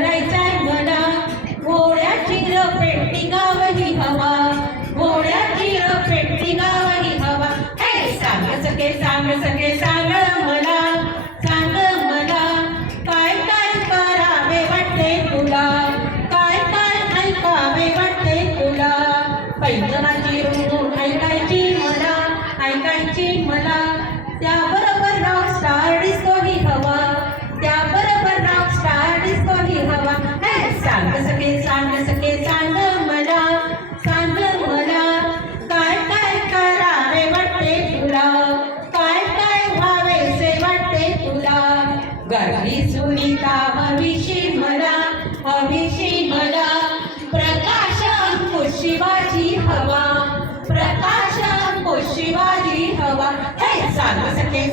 करायचाय मला घोड्याची पेटी गावही हवा घोड्याची पेटी गावही हवा हे सांग सखे सांग सखे सांग मला काय काय करावे वाटते तुला काय काय ऐकावे वाटते तुला पैठणाची रुणून ऐकायची मला त्याबरोबर रॉकस्टार डिस्कोही हवा त्याबरोबर रॉकस्टार डिस्कोही हवा हे सांग सखे सांग मला काय काय करावे वाटते तुला काय काय व्हावेसे वाटते तुला गर्दी सुनीता हवीशी मला प्रकाश अंकुश शिवाजी हवा प्रकाश अंकुश शिवाजी हवा हे सांग सखे